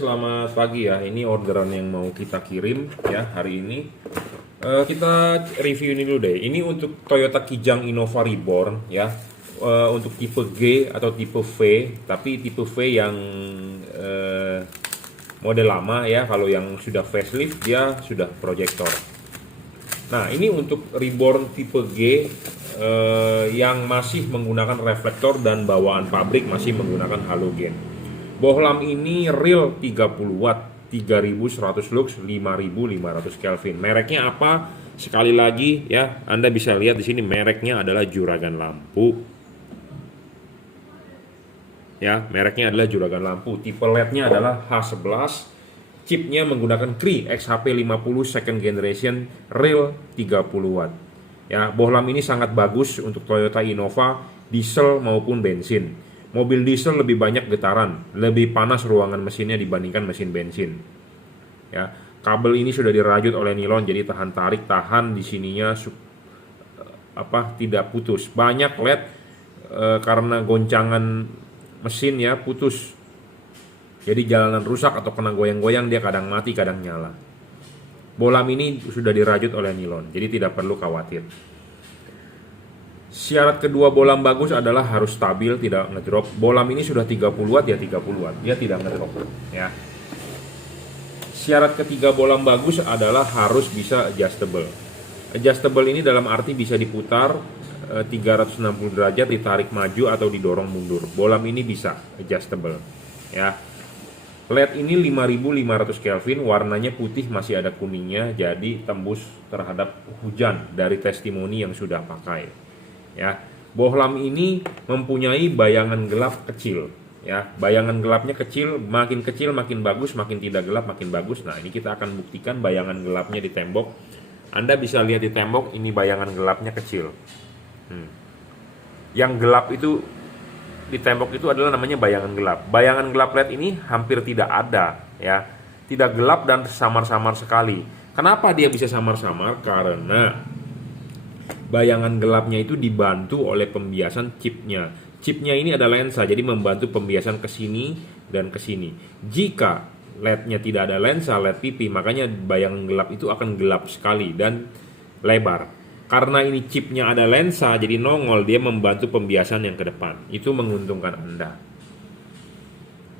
Selamat pagi ya, ini orderan yang mau kita kirim ya hari ini. Kita review ini dulu deh. Ini untuk Toyota Kijang Innova Reborn ya. Untuk tipe G atau tipe V, tapi tipe V yang model lama ya. Kalau yang sudah facelift dia sudah proyektor. Nah, ini untuk Reborn tipe G yang masih menggunakan reflektor dan bawaan pabrik masih menggunakan halogen. Bohlam ini real 30 watt, 3100 lux, 5500 Kelvin. Mereknya apa? Sekali lagi ya, Anda bisa lihat di sini mereknya adalah Juragan Lampu. Ya, mereknya adalah Juragan Lampu. Tipe LED-nya adalah H11. Chipnya menggunakan Cree XHP50 second generation real 30 watt. Ya, bohlam ini sangat bagus untuk Toyota Innova diesel maupun bensin. Mobil diesel lebih banyak getaran, lebih panas ruangan mesinnya dibandingkan mesin bensin. Ya, kabel ini sudah dirajut oleh nilon jadi tahan tarik, tahan di sininya tidak putus. Banyak LED karena goncangan mesin ya putus. Jadi jalanan rusak atau kena goyang-goyang dia kadang mati, kadang nyala. Bohlam ini sudah dirajut oleh nilon, jadi tidak perlu khawatir. Syarat kedua bohlam bagus adalah harus stabil, tidak ngedrop. Bohlam ini sudah 30 watt ya 30 watt, dia tidak ngedrop ya. Syarat ketiga bohlam bagus adalah harus bisa adjustable. Adjustable ini dalam arti bisa diputar 360 derajat, ditarik maju atau didorong mundur. Bohlam ini bisa adjustable ya. LED ini 5500 Kelvin, warnanya putih masih ada kuningnya, jadi tembus terhadap hujan dari testimoni yang sudah pakai. Ya, bohlam ini mempunyai bayangan gelap kecil. Ya, bayangan gelapnya kecil makin bagus, makin tidak gelap makin bagus. Nah, ini kita akan buktikan bayangan gelapnya di tembok. Anda bisa lihat di tembok ini bayangan gelapnya kecil. Yang gelap itu di tembok itu adalah namanya bayangan gelap. Bayangan gelap LED ini hampir tidak ada, ya. Tidak gelap dan samar-samar sekali. Kenapa dia bisa samar-samar? Karena bayangan gelapnya itu dibantu oleh pembiasan chipnya. Chipnya ini ada lensa, jadi membantu pembiasan ke sini dan ke sini. Jika LED-nya tidak ada lensa, LED pipi, makanya bayangan gelap itu akan gelap sekali dan lebar. Karena ini chipnya ada lensa, jadi nongol, dia membantu pembiasan yang ke depan. Itu menguntungkan Anda.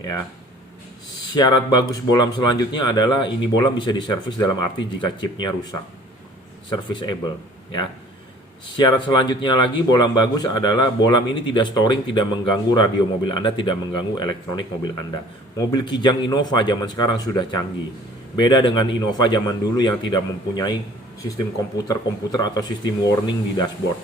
Ya. Syarat bagus bohlam selanjutnya adalah ini bohlam bisa diservis dalam arti jika chipnya rusak. Serviceable, ya. Syarat selanjutnya lagi bohlam bagus adalah bohlam ini tidak storing, tidak mengganggu radio mobil Anda, tidak mengganggu elektronik mobil Anda. Mobil Kijang Innova zaman sekarang sudah canggih. Beda dengan Innova zaman dulu yang tidak mempunyai sistem komputer atau sistem warning di dashboard.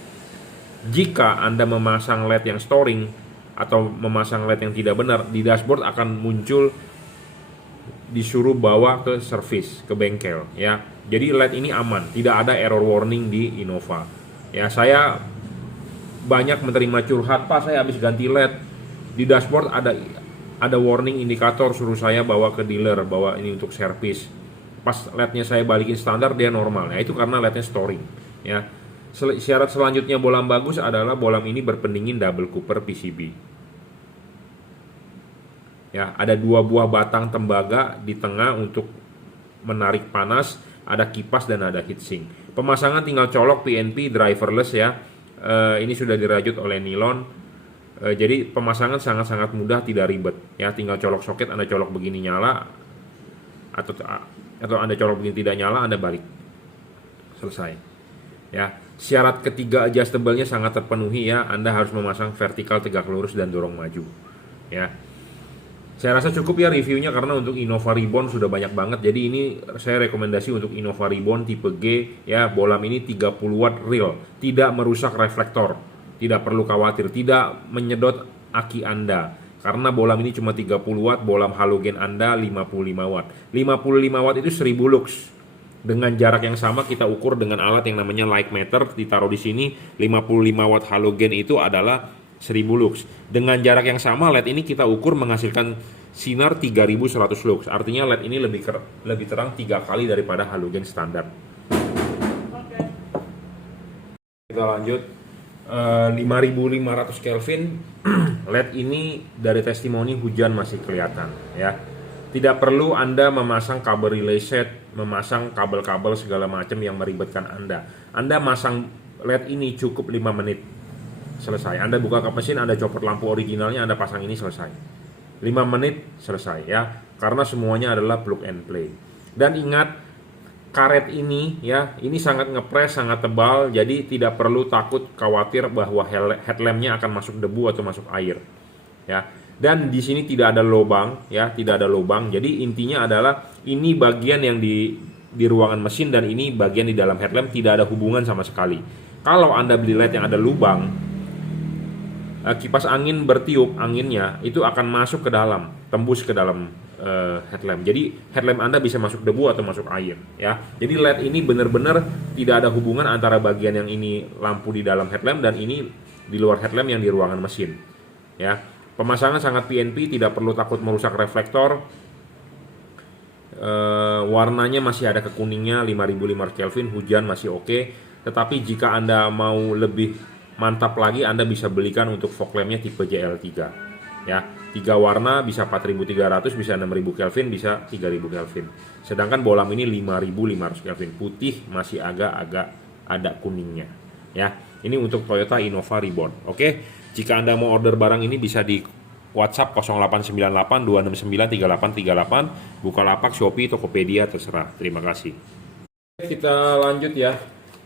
Jika Anda memasang LED yang storing atau memasang LED yang tidak benar, di dashboard akan muncul disuruh bawa ke servis, ke bengkel ya. Jadi LED ini aman, tidak ada error warning di Innova. Ya, saya banyak menerima curhat, Pak, saya habis ganti LED. Di dashboard ada warning indikator, suruh saya bawa ke dealer, bawa ini untuk servis. Pas LED-nya saya balikin standar, dia normal. Ya, itu karena LED-nya storing. Ya. Syarat selanjutnya bohlam bagus adalah bohlam ini berpendingin double cooper PCB. Ya, ada 2 buah batang tembaga di tengah untuk menarik panas, ada kipas dan ada heatsink. Pemasangan tinggal colok PNP driverless ya. Ini sudah dirajut oleh nilon. Jadi pemasangan sangat-sangat mudah, tidak ribet. Ya, tinggal colok soket, Anda colok begini nyala atau Anda colok begini tidak nyala, Anda balik. Selesai. Ya, syarat ketiga adjustable-nya sangat terpenuhi ya. Anda harus memasang vertikal tegak lurus dan dorong maju. Ya. Saya rasa cukup ya reviewnya karena untuk Innova Reborn sudah banyak banget. Jadi ini saya rekomendasi untuk Innova Reborn tipe G ya. Bohlam ini 30 watt real, tidak merusak reflektor, tidak perlu khawatir, tidak menyedot aki Anda. Karena bohlam ini cuma 30 watt, bohlam halogen Anda 55 watt. 55 watt itu 1000 lux. Dengan jarak yang sama kita ukur dengan alat yang namanya light meter, ditaruh di sini. 55 watt halogen itu adalah 1000 lux. Dengan jarak yang sama LED ini kita ukur menghasilkan sinar 3100 lux. Artinya LED ini lebih terang 3 kali daripada halogen standar. Kita lanjut. 5500 Kelvin. LED ini dari testimoni hujan masih kelihatan ya. Tidak perlu Anda memasang kabel relay set, memasang kabel-kabel segala macam yang meribetkan Anda. Anda masang LED ini cukup 5 menit. Selesai. Anda buka kap mesin, Anda copot lampu originalnya, Anda pasang ini, selesai. 5 menit selesai ya. Karena semuanya adalah plug and play. Dan ingat, karet ini ya, ini sangat ngepres, sangat tebal, jadi tidak perlu takut khawatir bahwa headlampnya akan masuk debu atau masuk air. Ya. Dan di sini tidak ada lubang ya, tidak ada lubang. Jadi intinya adalah ini bagian yang di ruangan mesin dan ini bagian di dalam headlamp, tidak ada hubungan sama sekali. Kalau Anda beli LED yang ada lubang, kipas angin bertiup, anginnya itu akan masuk ke dalam, tembus ke dalam headlamp. Jadi headlamp Anda bisa masuk debu atau masuk air ya. Jadi LED ini benar-benar tidak ada hubungan antara bagian yang ini lampu di dalam headlamp dan ini di luar headlamp yang di ruangan mesin ya. Pemasangan sangat PNP, tidak perlu takut merusak reflektor. Warnanya masih ada kekuningnya, 5500 Kelvin, hujan masih oke. Tetapi jika Anda mau lebih mantap lagi, Anda bisa belikan untuk fog lampnya tipe JL3 ya. 3 warna, bisa 4300, bisa 6000 Kelvin, bisa 3000 Kelvin. Sedangkan bolam ini 5500 Kelvin, putih masih agak-agak ada kuningnya ya. Ini untuk Toyota Innova Reborn. Oke, jika Anda mau order barang ini bisa di WhatsApp 0898 269 3838, Bukalapak, Shopee, Tokopedia, terserah. Terima kasih. Kita lanjut ya.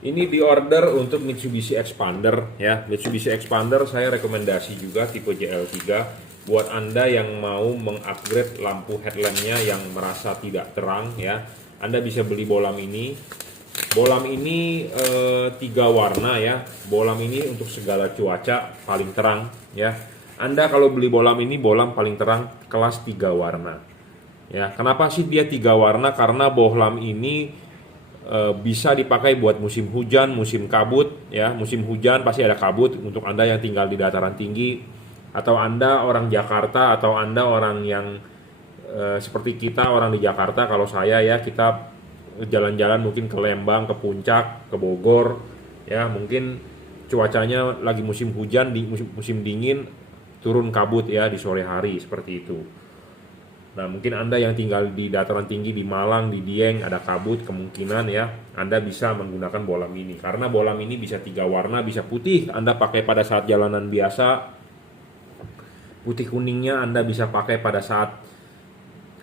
Ini di order untuk Mitsubishi Expander ya. Mitsubishi Expander saya rekomendasi juga tipe JL3 buat Anda yang mau mengupgrade lampu headlampnya yang merasa tidak terang ya. Anda bisa beli bolam ini. Bolam ini 3 warna ya. Bolam ini untuk segala cuaca paling terang ya. Anda kalau beli bolam ini, bolam paling terang kelas 3 warna ya. Kenapa sih dia 3 warna? Karena bohlam ini bisa dipakai buat musim hujan, musim kabut ya. Musim hujan pasti ada kabut untuk Anda yang tinggal di dataran tinggi, atau Anda orang Jakarta, atau Anda orang yang seperti kita orang di Jakarta. Kalau saya ya, kita jalan-jalan mungkin ke Lembang, ke Puncak, ke Bogor ya, mungkin cuacanya lagi musim hujan, di musim dingin turun kabut ya di sore hari seperti itu. Nah, mungkin Anda yang tinggal di dataran tinggi, di Malang, di Dieng, ada kabut, kemungkinan ya Anda bisa menggunakan bolam ini. Karena bolam ini bisa 3 warna, bisa putih Anda pakai pada saat jalanan biasa, putih kuningnya Anda bisa pakai pada saat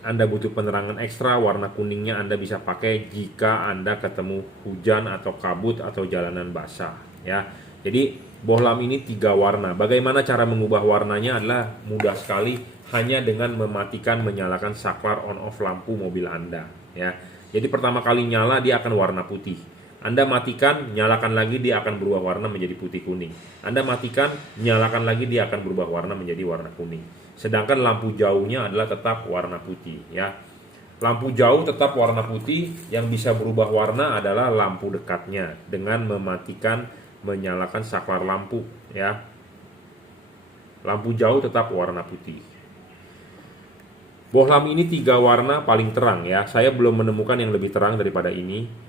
Anda butuh penerangan ekstra, warna kuningnya Anda bisa pakai jika Anda ketemu hujan atau kabut atau jalanan basah ya. Jadi bohlam ini 3 warna. Bagaimana cara mengubah warnanya adalah mudah sekali, hanya dengan mematikan menyalakan saklar on off lampu mobil Anda ya. Jadi pertama kali nyala dia akan warna putih. Anda matikan, nyalakan lagi, dia akan berubah warna menjadi putih kuning. Anda matikan, nyalakan lagi, dia akan berubah warna menjadi warna kuning. Sedangkan lampu jauhnya adalah tetap warna putih ya. Lampu jauh tetap warna putih, yang bisa berubah warna adalah lampu dekatnya dengan mematikan menyalakan saklar lampu ya. Lampu jauh tetap warna putih. Bohlam ini 3 warna paling terang ya. Saya belum menemukan yang lebih terang daripada ini.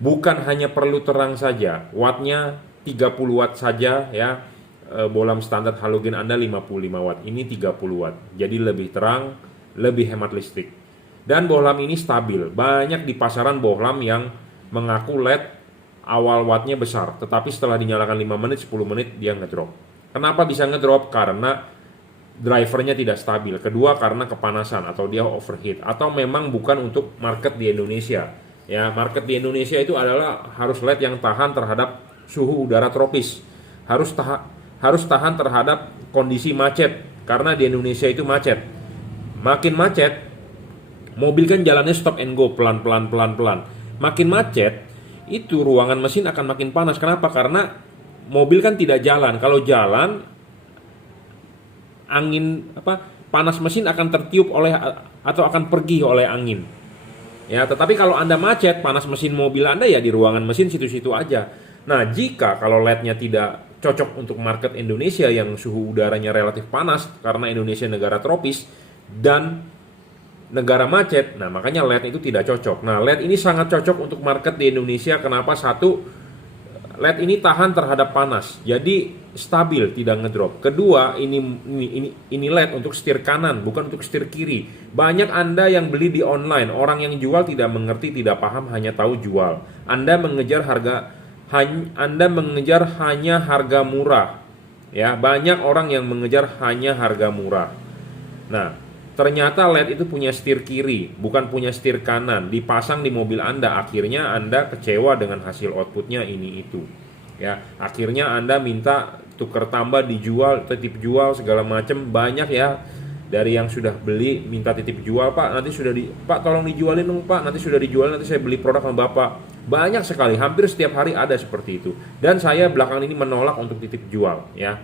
Bukan hanya perlu terang saja, wattnya 30 watt saja ya. Bohlam standar halogen Anda 55 watt, ini 30 watt. Jadi lebih terang, lebih hemat listrik. Dan bohlam ini stabil. Banyak di pasaran bohlam yang mengaku LED awal wattnya besar, tetapi setelah dinyalakan 5 menit, 10 menit dia ngedrop. Kenapa bisa ngedrop? Karena drivernya tidak stabil. Kedua, karena kepanasan atau dia overheat, atau memang bukan untuk market di Indonesia ya. Market di Indonesia itu adalah harus LED yang tahan terhadap suhu udara tropis, harus tahan terhadap kondisi macet, karena di Indonesia itu macet. Makin macet, mobil kan jalannya stop and go, pelan-pelan. Makin macet, itu ruangan mesin akan makin panas. Kenapa? Karena mobil kan tidak jalan. Kalau jalan, angin panas mesin akan tertiup oleh atau akan pergi oleh angin ya. Tetapi kalau Anda macet, panas mesin mobil Anda ya di ruangan mesin situ-situ aja. Nah, jika kalau LED-nya tidak cocok untuk market Indonesia yang suhu udaranya relatif panas, karena Indonesia negara tropis dan negara macet, nah makanya LED itu tidak cocok. Nah, LED ini sangat cocok untuk market di Indonesia. Kenapa? Satu, LED ini tahan terhadap panas, jadi stabil, tidak ngedrop. Kedua, ini LED untuk setir kanan, bukan untuk setir kiri. Banyak Anda yang beli di online, orang yang jual tidak mengerti, tidak paham, hanya tahu jual. Anda mengejar hanya harga murah. Ya, banyak orang yang mengejar hanya harga murah. Nah, ternyata LED itu punya setir kiri, bukan punya setir kanan. Dipasang di mobil Anda, akhirnya Anda kecewa dengan hasil outputnya ini itu. Ya, akhirnya Anda minta tuker tambah, dijual, titip jual segala macam. Banyak ya dari yang sudah beli minta titip jual, Pak. Nanti sudah Pak tolong dijualin dong, Pak. Nanti sudah dijual, nanti saya beli produk sama Bapak. Banyak sekali, hampir setiap hari ada seperti itu. Dan saya belakangan ini menolak untuk titip jual, ya.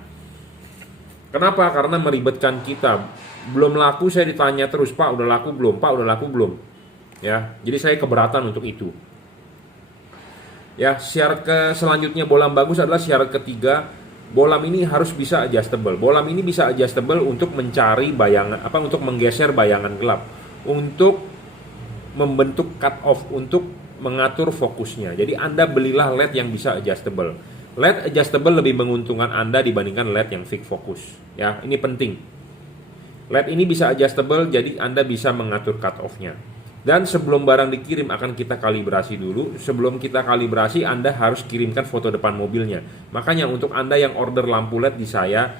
Kenapa? Karena meribetkan kita. Belum laku saya ditanya terus, Pak udah laku belum? Pak udah laku belum? Ya, jadi saya keberatan untuk itu. Ya, syarat selanjutnya bolam bagus adalah syarat ketiga, bolam ini harus bisa adjustable. Bolam ini bisa adjustable untuk mencari bayangan untuk menggeser bayangan gelap, untuk membentuk cut off, untuk mengatur fokusnya. Jadi Anda belilah LED yang bisa adjustable. LED adjustable lebih menguntungkan Anda dibandingkan LED yang fix fokus. Ya, ini penting. LED ini bisa adjustable, jadi Anda bisa mengatur cut off-nya. Dan sebelum barang dikirim akan kita kalibrasi dulu. Sebelum kita kalibrasi, Anda harus kirimkan foto depan mobilnya. Makanya untuk Anda yang order lampu LED di saya,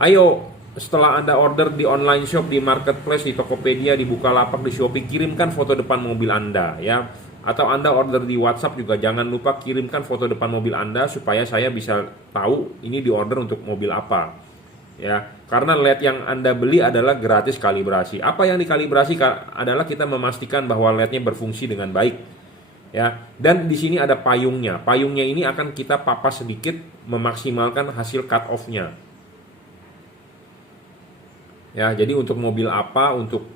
ayo setelah Anda order di online shop, di marketplace, di Tokopedia, di Bukalapak, di Shopee, kirimkan foto depan mobil Anda, ya. Atau Anda order di WhatsApp juga jangan lupa kirimkan foto depan mobil Anda supaya saya bisa tahu ini diorder untuk mobil apa. Ya, karena LED yang Anda beli adalah gratis kalibrasi. Apa yang dikalibrasi adalah kita memastikan bahwa LED-nya berfungsi dengan baik. Ya, dan di sini ada payungnya. Payungnya ini akan kita papas sedikit memaksimalkan hasil cut off-nya. Ya, jadi untuk mobil apa, untuk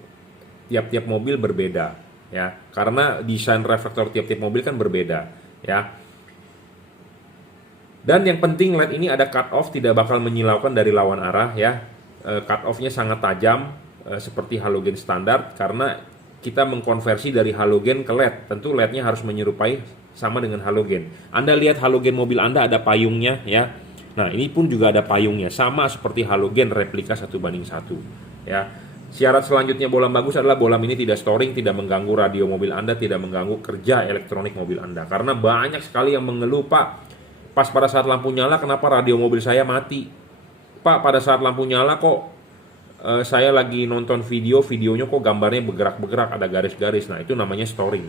tiap-tiap mobil berbeda, ya. Karena desain reflektor tiap-tiap mobil kan berbeda, ya. Dan yang penting LED ini ada cut off, tidak bakal menyilaukan dari lawan arah, ya. Cut off-nya sangat tajam, seperti halogen standar, karena kita mengkonversi dari halogen ke LED. Tentu LED-nya harus menyerupai sama dengan halogen. Anda lihat halogen mobil Anda ada payungnya, ya. Nah, ini pun juga ada payungnya, sama seperti halogen replika 1:1, ya. Syarat selanjutnya bolam bagus adalah bolam ini tidak storing, tidak mengganggu radio mobil Anda, tidak mengganggu kerja elektronik mobil Anda. Karena banyak sekali yang mengeluh, Pak, pas pada saat lampu nyala kenapa radio mobil saya mati? Pak, pada saat lampu nyala kok saya lagi nonton videonya kok gambarnya bergerak-bergerak, ada garis-garis. Nah, itu namanya storing.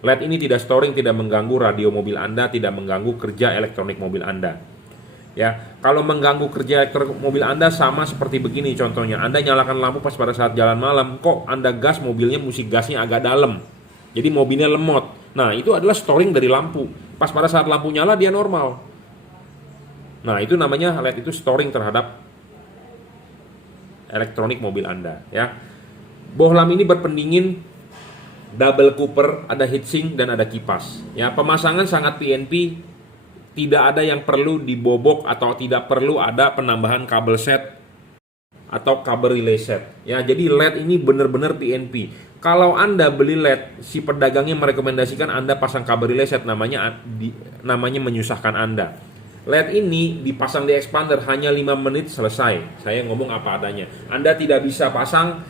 LED ini tidak storing, tidak mengganggu radio mobil Anda, tidak mengganggu kerja elektronik mobil Anda. Ya, kalau mengganggu kerja elektronik mobil Anda sama seperti begini contohnya. Anda nyalakan lampu pas pada saat jalan malam, kok Anda gas mobilnya musik gasnya agak dalam. Jadi mobilnya lemot. Nah, itu adalah storing dari lampu. Pas pada saat lampu nyala dia normal. Nah, itu namanya LED itu storing terhadap elektronik mobil Anda, ya. Bohlam ini berpendingin double cooper, ada heatsink dan ada kipas. Ya, pemasangan sangat PNP. Tidak ada yang perlu dibobok atau tidak perlu ada penambahan kabel set atau kabel relay set. Ya, jadi LED ini benar-benar PNP. Kalau Anda beli LED, si pedagangnya merekomendasikan Anda pasang kabel relay set, namanya menyusahkan Anda. LED ini dipasang di expander hanya 5 menit selesai. Saya ngomong apa adanya. Anda tidak bisa pasang,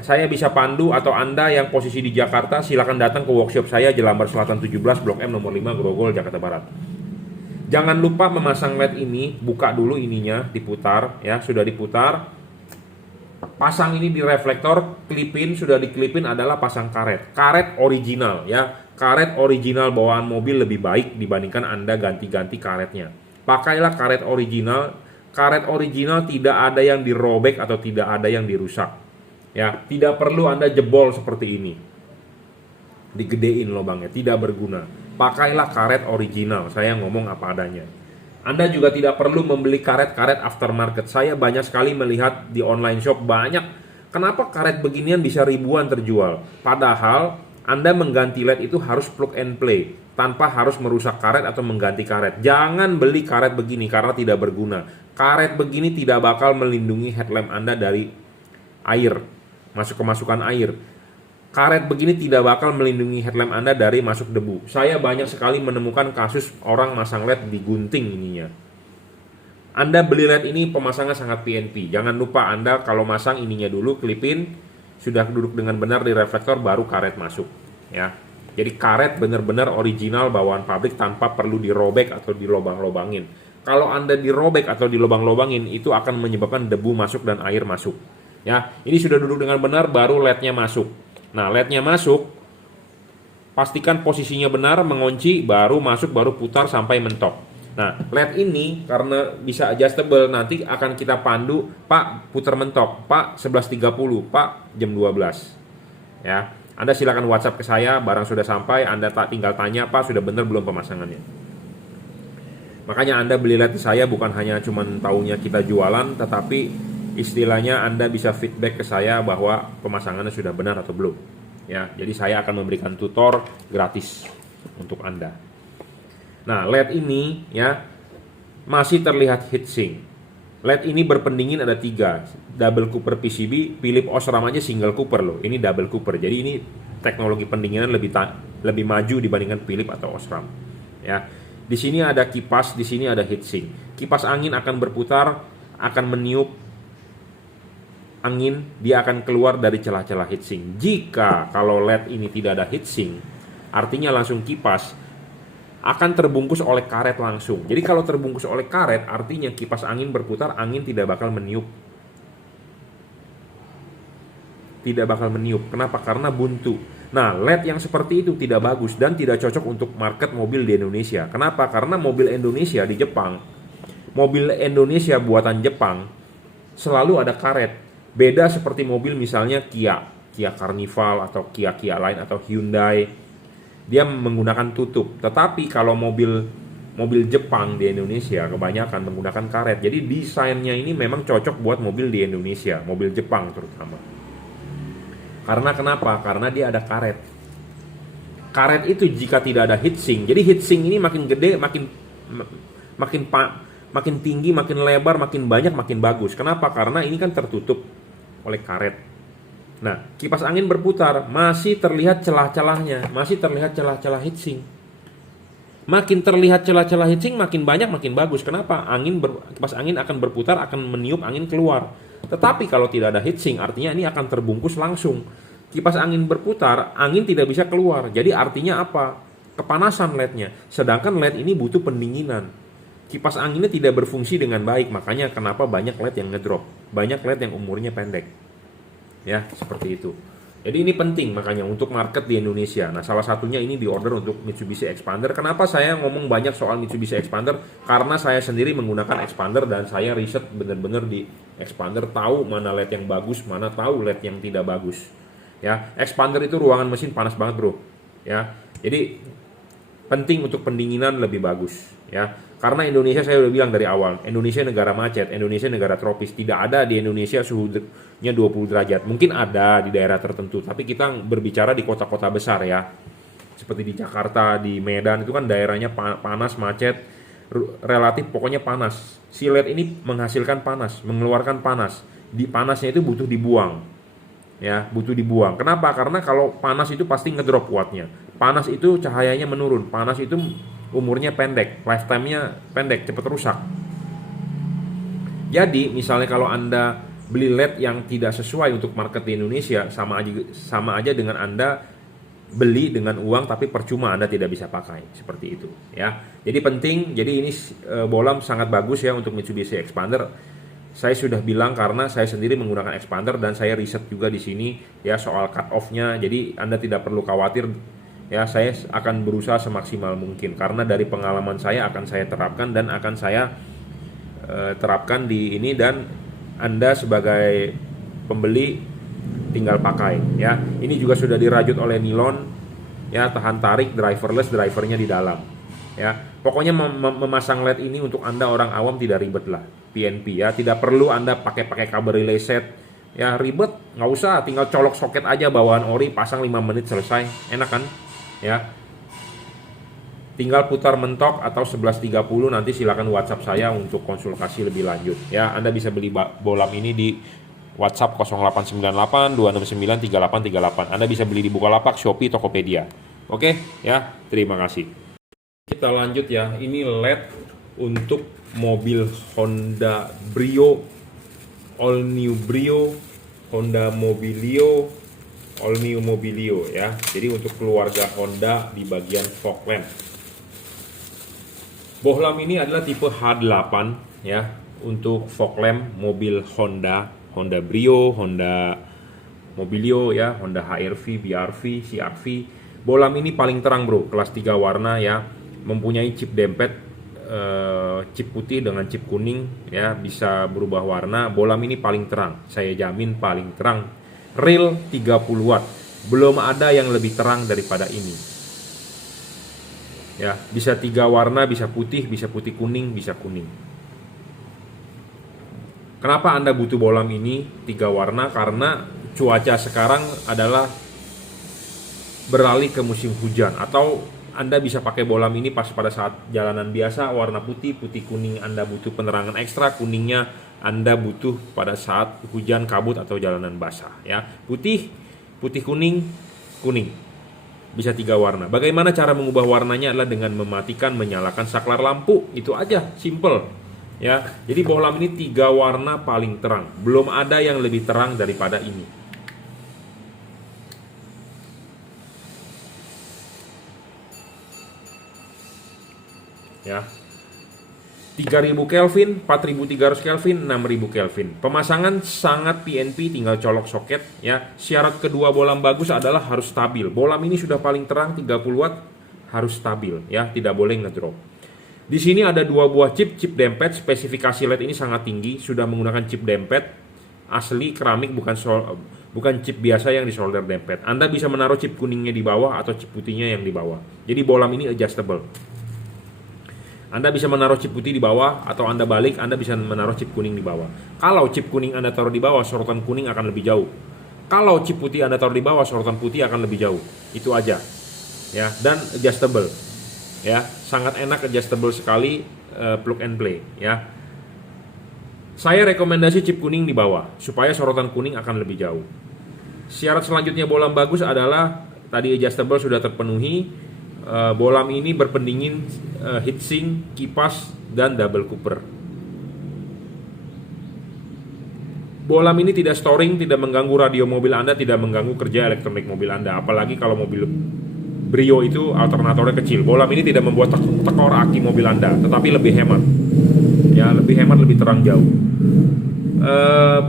saya bisa pandu, atau Anda yang posisi di Jakarta silakan datang ke workshop saya Jelambar Selatan 17 Blok M nomor 5 Grogol Jakarta Barat. Jangan lupa memasang LED ini, buka dulu ininya, diputar, ya, sudah diputar. Pasang ini di reflektor, klipin, sudah diklipin adalah pasang karet. Karet original, ya. Karet original bawaan mobil lebih baik dibandingkan Anda ganti-ganti karetnya. Pakailah karet original. Karet original tidak ada yang dirobek atau tidak ada yang dirusak. Ya, tidak perlu Anda jebol seperti ini. Digedein lubangnya, tidak berguna. Pakailah karet original, saya ngomong apa adanya. Anda juga tidak perlu membeli karet-karet aftermarket. Saya banyak sekali melihat di online shop banyak. Kenapa karet beginian bisa ribuan terjual? Padahal Anda mengganti LED itu harus plug and play, tanpa harus merusak karet atau mengganti karet. Jangan beli karet begini karena tidak berguna. Karet begini tidak bakal melindungi headlamp Anda dari air, masukan air. Karet begini tidak bakal melindungi headlamp Anda dari masuk debu. Saya banyak sekali menemukan kasus orang masang LED digunting ininya. Anda beli LED ini pemasangan sangat PNP. Jangan lupa Anda kalau masang ininya dulu, klipin, sudah duduk dengan benar di reflektor, baru karet masuk. Ya, jadi karet benar-benar original bawaan pabrik tanpa perlu dirobek atau dilobang-lobangin. Kalau Anda dirobek atau dilobang-lobangin, itu akan menyebabkan debu masuk dan air masuk. Ya, ini sudah duduk dengan benar, baru LED-nya masuk. Nah, LED-nya masuk, pastikan posisinya benar, mengunci, baru masuk, baru putar sampai mentok. Nah, LED ini karena bisa adjustable, nanti akan kita pandu, Pak putar mentok, Pak 11.30, Pak jam 12. Ya, Anda silakan WhatsApp ke saya, barang sudah sampai, Anda tinggal tanya, Pak sudah benar belum pemasangannya. Makanya Anda beli LED di saya bukan hanya cuman taunya kita jualan, tetapi istilahnya Anda bisa feedback ke saya bahwa pemasangannya sudah benar atau belum. Ya, jadi saya akan memberikan tutor gratis untuk Anda. Nah, LED ini ya masih terlihat heatsink. LED ini berpendingin ada 3, double Cooper PCB, Philips Osram aja single Cooper loh. Ini double Cooper. Jadi ini teknologi pendinginan lebih maju dibandingkan Philips atau Osram. Ya. Di sini ada kipas, di sini ada heatsink. Kipas angin akan berputar, akan meniup angin, dia akan keluar dari celah-celah heatsink. Jika kalau LED ini tidak ada heatsink, artinya langsung kipas akan terbungkus oleh karet langsung. Jadi kalau terbungkus oleh karet, artinya kipas angin berputar, angin tidak bakal meniup. Tidak bakal meniup. Kenapa? Karena buntu. Nah, LED yang seperti itu tidak bagus dan tidak cocok untuk market mobil di Indonesia. Kenapa? Karena mobil Indonesia di Jepang, mobil Indonesia buatan Jepang selalu ada karet. Beda seperti mobil misalnya Kia Carnival atau Kia lain atau Hyundai, dia menggunakan tutup. Tetapi kalau mobil Jepang di Indonesia kebanyakan menggunakan karet. Jadi desainnya ini memang cocok buat mobil di Indonesia, mobil Jepang terutama. Karena kenapa? Karena dia ada karet. Karet itu jika tidak ada heatsink, jadi heatsink ini makin gede, makin tinggi, makin lebar, makin banyak, makin bagus. Kenapa? Karena ini kan tertutup oleh karet. Nah, kipas angin berputar, masih terlihat celah-celahnya, masih terlihat celah-celah heatsink. Makin terlihat celah-celah heatsink, makin banyak, makin bagus. Kenapa? Kipas angin akan berputar, akan meniup angin keluar. Tetapi kalau tidak ada heatsink, artinya ini akan terbungkus langsung. Kipas angin berputar, angin tidak bisa keluar. Jadi artinya apa? Kepanasan LED-nya. Sedangkan LED ini butuh pendinginan. Kipas anginnya tidak berfungsi dengan baik, makanya kenapa banyak LED yang ngedrop, banyak LED yang umurnya pendek. Ya, seperti itu. Jadi ini penting makanya untuk market di Indonesia. Nah, salah satunya ini di order untuk Mitsubishi Expander. Kenapa saya ngomong banyak soal Mitsubishi Expander? Karena saya sendiri menggunakan Expander dan saya riset benar-benar di Expander, tahu mana LED yang bagus, mana tahu LED yang tidak bagus. Ya, Expander itu ruangan mesin panas banget, Bro. Ya. Jadi penting untuk pendinginan lebih bagus, ya. Karena Indonesia, saya udah bilang dari awal, Indonesia negara macet, Indonesia negara tropis. Tidak ada di Indonesia suhunya 20 derajat. Mungkin ada di daerah tertentu, tapi kita berbicara di kota-kota besar ya. Seperti di Jakarta, di Medan, itu kan daerahnya panas, macet, relatif pokoknya panas. Si LED ini menghasilkan panas, mengeluarkan panas. Di panasnya itu butuh dibuang. Ya, butuh dibuang. Kenapa? Karena kalau panas itu pasti ngedrop wattnya. Panas itu cahayanya menurun. Panas itu umurnya pendek, lifetime-nya pendek, cepat rusak. Jadi misalnya kalau Anda beli LED yang tidak sesuai untuk market di Indonesia, sama aja dengan Anda beli dengan uang tapi percuma, Anda tidak bisa pakai, seperti itu ya. Jadi penting, jadi ini bolam sangat bagus ya untuk Mitsubishi Expander. Saya sudah bilang karena saya sendiri menggunakan Expander dan saya riset juga di sini ya soal cut off-nya. Jadi Anda tidak perlu khawatir. Ya, saya akan berusaha semaksimal mungkin karena dari pengalaman saya akan saya terapkan dan akan saya terapkan di ini, dan Anda sebagai pembeli tinggal pakai ya. Ini juga sudah dirajut oleh nilon ya, tahan tarik, driverless, drivernya di dalam ya. Pokoknya memasang LED ini untuk Anda orang awam tidak ribet lah, PNP ya. Tidak perlu Anda pakai kabel relay set ya, ribet, nggak usah, tinggal colok soket aja bawaan ori, pasang 5 menit selesai, enak kan? Ya, tinggal putar mentok atau 11.30, nanti silakan WhatsApp saya untuk konsultasi lebih lanjut ya. Anda bisa beli bolam ini di WhatsApp 0898 269 3838. Anda bisa beli di Bukalapak, Shopee, Tokopedia. Oke, ya, terima kasih. Kita lanjut ya. Ini LED untuk mobil Honda Brio, all new Brio, Honda Mobilio, all new Mobilio ya. Jadi untuk keluarga Honda di bagian fog lamp. Bohlam ini adalah tipe H8 ya, untuk fog lamp mobil Honda Brio, Honda Mobilio ya, Honda HR-V, BR-V, CR-V. Bohlam ini paling terang bro, kelas 3 warna ya, mempunyai chip dempet, chip putih dengan chip kuning ya, bisa berubah warna. Bohlam ini paling terang, saya jamin paling terang. Real 30 watt, belum ada yang lebih terang daripada ini. Ya, bisa 3 warna, bisa putih kuning, bisa kuning. Kenapa Anda butuh bohlam ini 3 warna? Karena cuaca sekarang adalah beralih ke musim hujan, atau Anda bisa pakai bohlam ini pas pada saat jalanan biasa warna putih kuning Anda butuh penerangan ekstra, kuningnya Anda butuh pada saat hujan, kabut atau jalanan basah ya. Putih kuning bisa 3 warna. Bagaimana cara mengubah warnanya adalah dengan mematikan, menyalakan saklar lampu. Itu aja, simple. Ya. Jadi bohlam ini 3 warna paling terang. Belum ada yang lebih terang daripada ini. Ya. 3000 Kelvin, 4300 Kelvin, 6000 Kelvin. Pemasangan sangat PNP, tinggal colok soket ya. Syarat kedua bohlam bagus adalah harus stabil. Bohlam ini sudah paling terang 30 watt, harus stabil ya, tidak boleh ngedrop. Di sini ada 2 buah chip dempet. Spesifikasi LED ini sangat tinggi, sudah menggunakan chip dempet asli keramik, bukan chip biasa yang di solder dempet. Anda bisa menaruh chip kuningnya di bawah atau chip putihnya yang di bawah. Jadi bohlam ini adjustable. Anda bisa menaruh chip putih di bawah, atau Anda balik, Anda bisa menaruh chip kuning di bawah. Kalau chip kuning Anda taruh di bawah, sorotan kuning akan lebih jauh. Kalau chip putih Anda taruh di bawah, sorotan putih akan lebih jauh. Itu aja. Ya, dan adjustable. Ya, sangat enak, adjustable sekali, plug and play ya. Saya rekomendasi chip kuning di bawah supaya sorotan kuning akan lebih jauh. Syarat selanjutnya bohlam bagus adalah tadi adjustable sudah terpenuhi. Bohlam ini berpendingin, heatsink, kipas, dan double cooper. Bohlam ini tidak storing, tidak mengganggu radio mobil Anda, tidak mengganggu kerja elektronik mobil Anda. Apalagi kalau mobil Brio itu alternatornya kecil. Bohlam ini tidak membuat tekor aki mobil Anda, tetapi lebih hemat. Ya, lebih hemat, lebih terang jauh.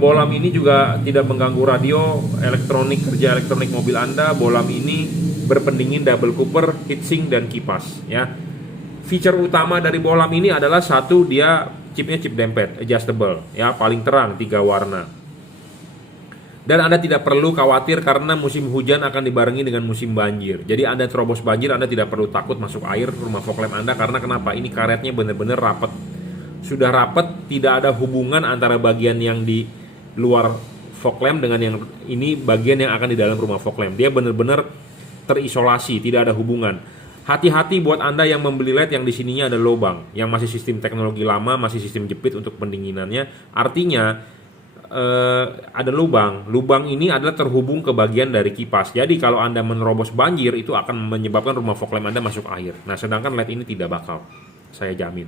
Bohlam ini juga tidak mengganggu radio kerja elektronik mobil Anda. Bohlam ini berpendingin, double cooper, heatsink, dan kipas ya. Feature utama dari bohlam ini adalah satu, dia chipnya chip dempet, adjustable ya, paling terang 3 warna. Dan Anda tidak perlu khawatir karena musim hujan akan dibarengi dengan musim banjir. Jadi Anda terobos banjir, Anda tidak perlu takut masuk air rumah fog lamp Anda. Karena kenapa? Ini karetnya benar-benar rapat. Sudah rapat, tidak ada hubungan antara bagian yang di luar fog lamp dengan yang ini bagian yang akan di dalam rumah fog lamp. Dia benar-benar terisolasi, tidak ada hubungan. Hati-hati buat Anda yang membeli LED yang di sininya ada lubang, yang masih sistem teknologi lama, masih sistem jepit untuk pendinginannya. Artinya ada lubang. Lubang ini adalah terhubung ke bagian dari kipas. Jadi kalau Anda menerobos banjir, itu akan menyebabkan rumah fog lamp Anda masuk air. Nah, sedangkan LED ini tidak bakal, saya jamin.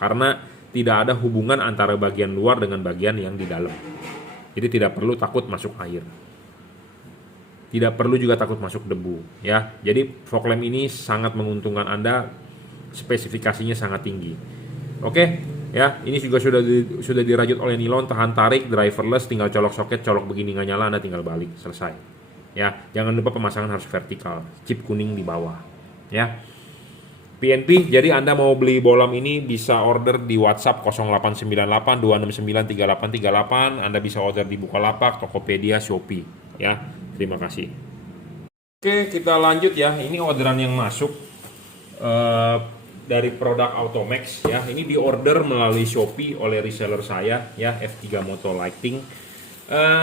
Karena tidak ada hubungan antara bagian luar dengan bagian yang di dalam. Jadi tidak perlu takut masuk air. Tidak perlu juga takut masuk debu ya. Jadi fog lamp ini sangat menguntungkan Anda, spesifikasinya sangat tinggi. Oke ya, ini juga sudah dirajut oleh nilon, tahan tarik, driverless, tinggal colok soket, colok begini nggak nyala, Anda tinggal balik, selesai. Ya, jangan lupa pemasangan harus vertikal, chip kuning di bawah ya. PNP, jadi Anda mau beli bohlam ini bisa order di WhatsApp 0898 269 3838. Anda bisa order di Bukalapak, Tokopedia, Shopee ya. Terima kasih. Oke, kita lanjut ya. Ini orderan yang masuk dari produk Automax ya. Ini diorder melalui Shopee oleh reseller saya ya, F3 Moto Lighting.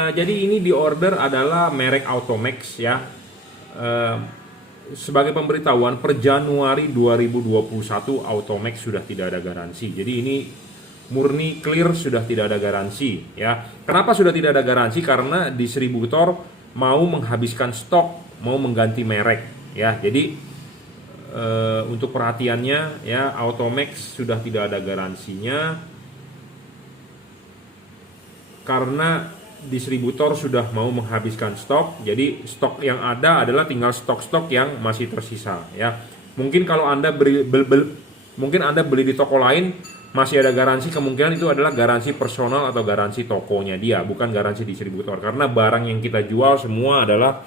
Jadi ini diorder adalah merek Automax ya. Sebagai pemberitahuan, per Januari 2021 Automax sudah tidak ada garansi. Jadi ini murni clear, sudah tidak ada garansi ya. Kenapa sudah tidak ada garansi? Karena distributor mau menghabiskan stok, mau mengganti merek ya. Jadi untuk perhatiannya ya, Automax sudah tidak ada garansinya karena distributor sudah mau menghabiskan stok. Jadi stok yang ada adalah tinggal stok-stok yang masih tersisa ya. Mungkin kalau Anda beli di toko lain masih ada garansi, kemungkinan itu adalah garansi personal atau garansi tokonya dia, bukan garansi distributor, karena barang yang kita jual semua adalah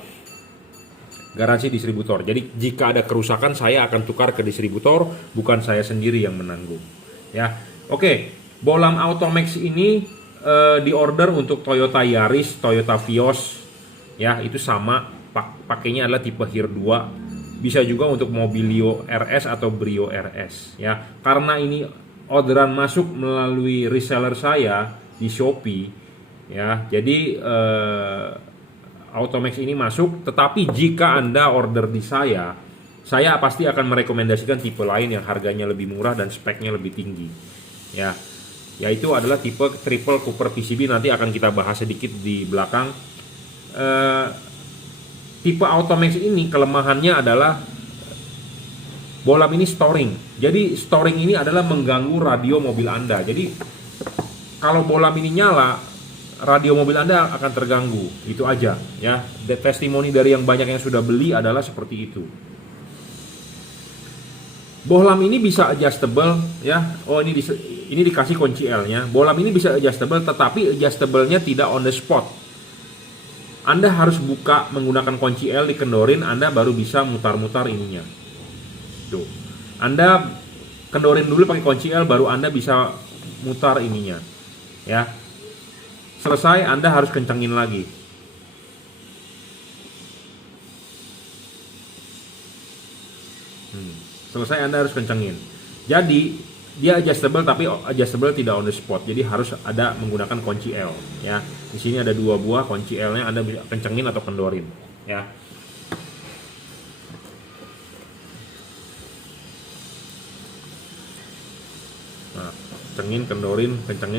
garansi distributor. Jadi jika ada kerusakan saya akan tukar ke distributor, bukan saya sendiri yang menanggung ya. Oke, bohlam Automax ini diorder untuk Toyota Yaris, Toyota Vios ya, itu sama pakainya adalah tipe HIR 2. Bisa juga untuk Mobilio RS atau Brio RS ya. Karena ini orderan masuk melalui reseller saya di Shopee ya. Jadi Automax ini masuk, tetapi jika Anda order di saya pasti akan merekomendasikan tipe lain yang harganya lebih murah dan speknya lebih tinggi ya. Yaitu adalah tipe triple Cooper PCB, nanti akan kita bahas sedikit di belakang. Tipe Automax ini kelemahannya adalah bohlam ini storing. Jadi storing ini adalah mengganggu radio mobil Anda. Jadi kalau bohlam ini nyala, radio mobil Anda akan terganggu. Itu aja ya. Testimoni dari yang banyak yang sudah beli adalah seperti itu. Bohlam ini bisa adjustable ya. Oh, ini dikasih kunci L-nya. Bohlam ini bisa adjustable, tetapi adjustable-nya tidak on the spot. Anda harus buka menggunakan kunci L, dikendorin, Anda baru bisa mutar-mutar ininya. Tuh. Anda kendorin dulu pakai kunci L, baru Anda bisa mutar ininya. Ya. Selesai, Anda harus kencangin lagi. Selesai, Anda harus kencangin. Jadi dia adjustable, tapi adjustable tidak on the spot. Jadi harus ada menggunakan kunci L ya. Di sini ada 2 buah kunci L-nya, Anda bisa kencengin atau kendorin ya. Nah, kencengin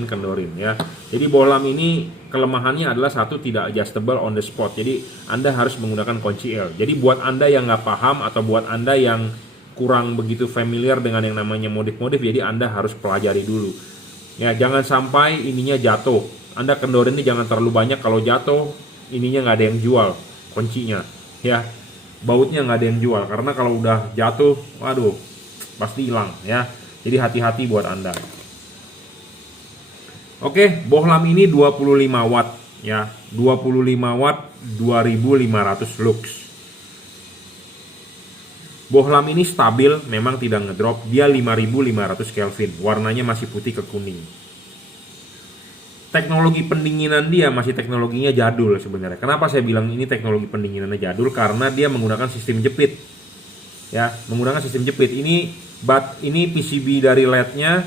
kendorin ya. Jadi bohlam ini kelemahannya adalah satu, tidak adjustable on the spot. Jadi Anda harus menggunakan kunci L. Jadi buat Anda yang nggak paham atau buat Anda yang kurang begitu familiar dengan yang namanya modif-modif, jadi Anda harus pelajari dulu ya. Jangan sampai ininya jatuh. Anda kendorin ini jangan terlalu banyak, kalau jatuh ininya nggak ada yang jual kuncinya ya. Bautnya nggak ada yang jual, karena kalau udah jatuh waduh pasti hilang ya. Jadi hati-hati buat Anda. Oke, bohlam ini 25 watt ya. 25 watt 2500 lux. Bohlam ini stabil, memang tidak ngedrop. Dia 5500 Kelvin, warnanya masih putih ke kuning. Teknologi pendinginan dia masih teknologinya jadul sebenarnya. Kenapa saya bilang ini teknologi pendinginannya jadul? Karena dia menggunakan sistem jepit. Ya, menggunakan sistem jepit. Ini PCB dari LED-nya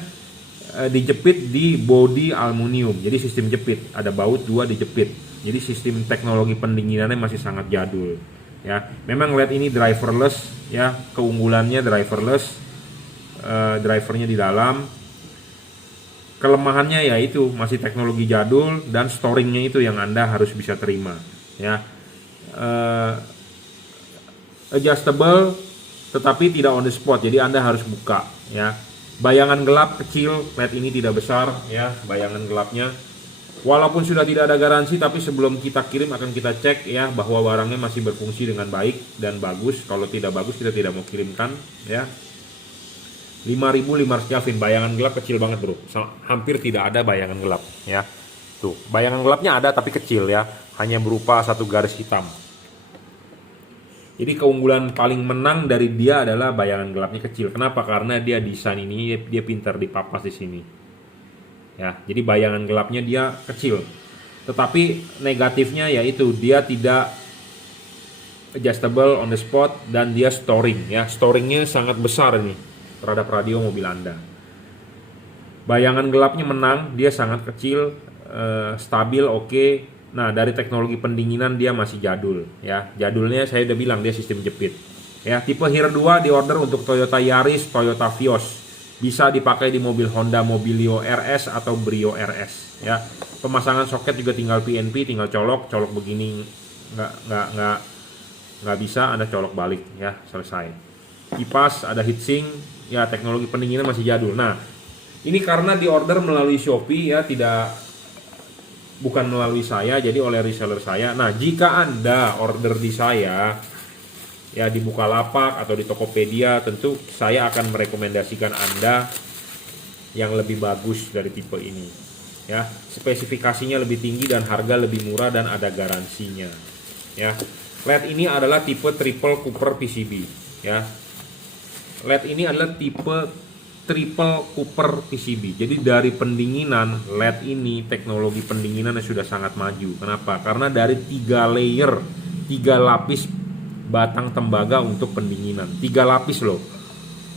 dijepit di body aluminium. Jadi sistem jepit, ada baut 2 dijepit. Jadi sistem teknologi pendinginannya masih sangat jadul. Ya, memang LED ini driverless ya, keunggulannya driverless, drivernya di dalam. Kelemahannya yaitu masih teknologi jadul dan storingnya itu yang Anda harus bisa terima ya. Adjustable tetapi tidak on the spot, jadi Anda harus buka ya. Bayangan gelap kecil, LED ini tidak besar ya, bayangan gelapnya. Walaupun sudah tidak ada garansi, tapi sebelum kita kirim akan kita cek ya bahwa barangnya masih berfungsi dengan baik dan bagus. Kalau tidak bagus kita tidak mau kirimkan ya. 5500 Kelvin, bayangan gelap kecil banget bro, hampir tidak ada bayangan gelap ya. Tuh, bayangan gelapnya ada tapi kecil ya, hanya berupa satu garis hitam. Jadi keunggulan paling menang dari dia adalah bayangan gelapnya kecil. Kenapa? Karena dia desain ini dia pintar dipapas di sini. Ya, jadi bayangan gelapnya dia kecil. Tetapi negatifnya yaitu dia tidak adjustable on the spot dan dia storing ya. Storingnya sangat besar nih terhadap radio mobil Anda. Bayangan gelapnya menang, dia sangat kecil, stabil, oke. Nah, dari teknologi pendinginan dia masih jadul ya. Jadulnya saya udah bilang dia sistem jepit. Ya, tipe HIR 2 diorder untuk Toyota Yaris, Toyota Vios. Bisa dipakai di mobil Honda Mobilio RS atau Brio RS ya. Pemasangan soket juga tinggal PNP, tinggal colok begini, nggak bisa Anda colok balik ya, selesai. Kipas ada heatsink ya, teknologi pendinginan masih jadul. Nah, ini karena diorder melalui Shopee ya, bukan melalui saya, jadi oleh reseller saya. Nah, jika Anda order di saya ya, di Bukalapak atau di Tokopedia, tentu saya akan merekomendasikan Anda yang lebih bagus dari tipe ini ya. Spesifikasinya lebih tinggi dan harga lebih murah dan ada garansinya ya. LED ini adalah tipe triple Cooper PCB ya. LED ini adalah tipe triple Cooper PCB. Jadi dari pendinginan LED ini, teknologi pendinginan sudah sangat maju. Kenapa? Karena dari 3 layer, 3 lapis batang tembaga untuk pendinginan, 3 lapis loh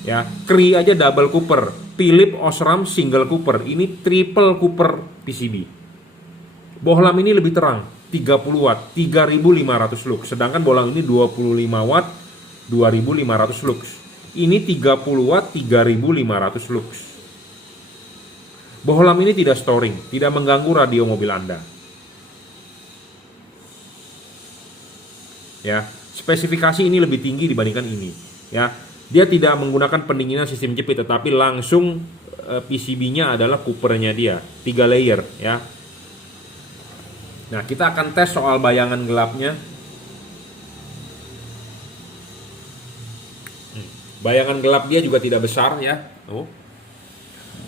ya. Cree aja double Cooper, Philips Osram single Cooper, ini triple Cooper PCB. Bohlam ini lebih terang, 30 watt 3500 lux, sedangkan bohlam ini 25 watt 2500 lux. Ini 30 watt 3500 lux. Bohlam ini tidak storing, tidak mengganggu radio mobil Anda ya. Spesifikasi ini lebih tinggi dibandingkan ini ya. Dia tidak menggunakan pendinginan sistem jepit, tetapi langsung PCB-nya adalah Cooper-nya dia, 3 layer ya. Nah, kita akan tes soal bayangan gelapnya. Bayangan gelap dia juga tidak besar ya.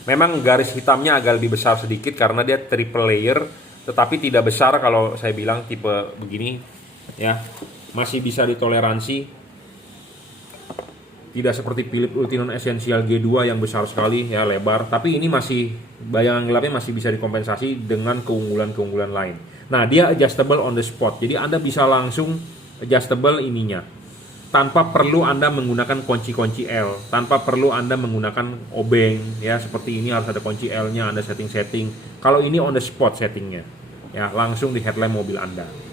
Memang garis hitamnya agak lebih besar sedikit karena dia triple layer, tetapi tidak besar kalau saya bilang tipe begini ya. Masih bisa ditoleransi, tidak seperti Philips Ultinon Essential G2 yang besar sekali ya, lebar. Tapi ini masih, bayangan gelapnya masih bisa dikompensasi dengan keunggulan-keunggulan lain. Nah, dia adjustable on the spot, jadi Anda bisa langsung adjustable ininya tanpa perlu Anda menggunakan kunci-kunci L, tanpa perlu Anda menggunakan obeng ya. Seperti ini harus ada kunci L-nya, Anda setting. Kalau ini on the spot settingnya ya, langsung di headlamp mobil Anda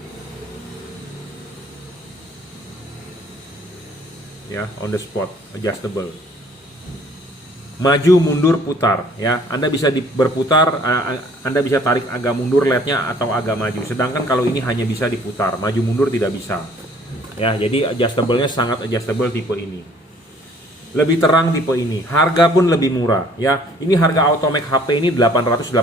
ya, on the spot, adjustable. Maju mundur putar ya, Anda bisa berputar, Anda bisa tarik agak mundur LED-nya atau agak maju. Sedangkan kalau ini hanya bisa diputar, maju mundur tidak bisa ya. Jadi adjustable-nya sangat adjustable tipe ini. Lebih terang tipe ini, harga pun lebih murah ya. Ini harga Automac HP ini 880.000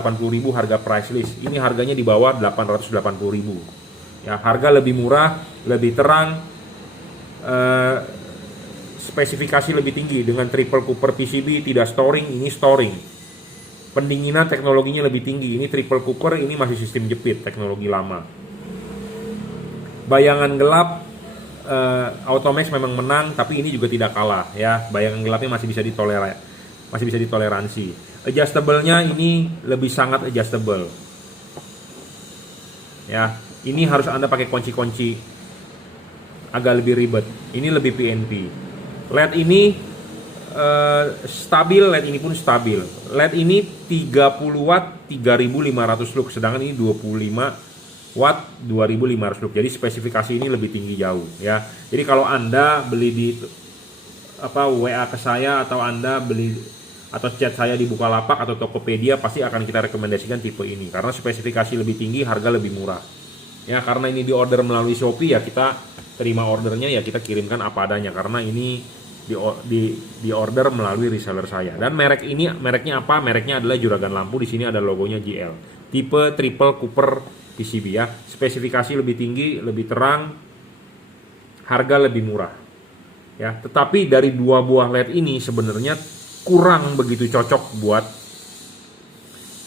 harga price list. Ini harganya di bawah 880.000 ya. Harga lebih murah, lebih terang, spesifikasi lebih tinggi dengan triple Cooper PCB, tidak storing, ini storing. Pendinginan teknologinya lebih tinggi, ini triple Cooper, ini masih sistem jepit, teknologi lama. Bayangan gelap, Automax memang menang, tapi ini juga tidak kalah ya. Bayangan gelapnya masih bisa ditoleransi. Adjustable-nya ini lebih sangat adjustable ya. Ini harus Anda pakai kunci-kunci, agak lebih ribet. Ini lebih PNP. LED ini stabil, LED ini pun stabil. LED ini 30 watt 3500 lux, sedangkan ini 25 watt 2500 lux. Jadi spesifikasi ini lebih tinggi jauh ya. Jadi kalau Anda beli di WA ke saya, atau Anda beli atau chat saya di Bukalapak atau Tokopedia, pasti akan kita rekomendasikan tipe ini karena spesifikasi lebih tinggi, harga lebih murah. Ya, karena ini di order melalui Shopee ya, kita terima ordernya ya, kita kirimkan apa adanya karena ini di order melalui reseller saya. Dan mereknya apa? Mereknya adalah Juragan Lampu. Di sini ada logonya JL. Tipe triple Cooper PCB ya. Spesifikasi lebih tinggi, lebih terang, harga lebih murah. Ya, tetapi dari 2 buah LED ini sebenarnya kurang begitu cocok buat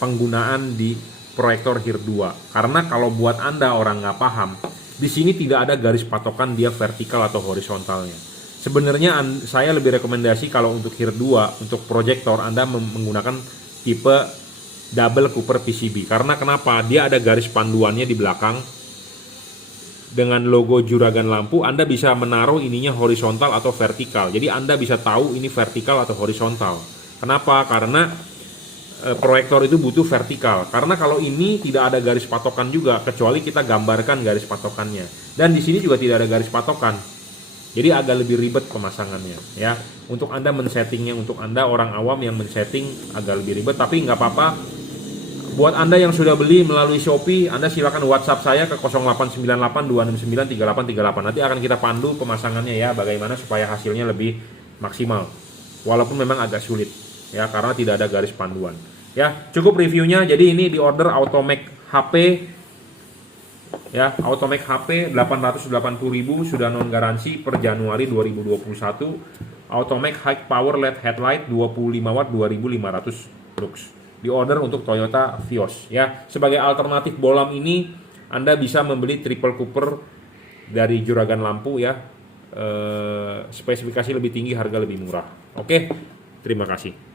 penggunaan di proyektor HIR 2. Karena kalau buat Anda orang nggak paham, di sini tidak ada garis patokan dia vertikal atau horizontalnya. Sebenarnya saya lebih rekomendasi kalau untuk HIR 2, untuk proyektor Anda menggunakan tipe double Cooper PCB. Karena kenapa? Dia ada garis panduannya di belakang dengan logo Juragan Lampu. Anda bisa menaruh ininya horizontal atau vertikal. Jadi Anda bisa tahu ini vertikal atau horizontal. Kenapa? Karena proyektor itu butuh vertikal. Karena kalau ini tidak ada garis patokan juga, kecuali kita gambarkan garis patokannya. Dan di sini juga tidak ada garis patokan. Jadi agak lebih ribet pemasangannya ya. Untuk Anda men-settingnya, untuk Anda orang awam yang men-setting agak lebih ribet, tapi nggak apa-apa. Buat Anda yang sudah beli melalui Shopee, Anda silakan WhatsApp saya ke 0898 269 3838. Nanti akan kita pandu pemasangannya ya, bagaimana supaya hasilnya lebih maksimal. Walaupun memang agak sulit ya, karena tidak ada garis panduan. Ya, cukup reviewnya. Jadi ini di order Automac HP ya, Automac HP 880.000 sudah non garansi per Januari 2021. Automac High Power LED Headlight 25 watt 2500 lux. Di order untuk Toyota Vios ya. Sebagai alternatif bolam ini Anda bisa membeli triple Cooper dari Juragan Lampu ya. Spesifikasi lebih tinggi, harga lebih murah. Oke, terima kasih.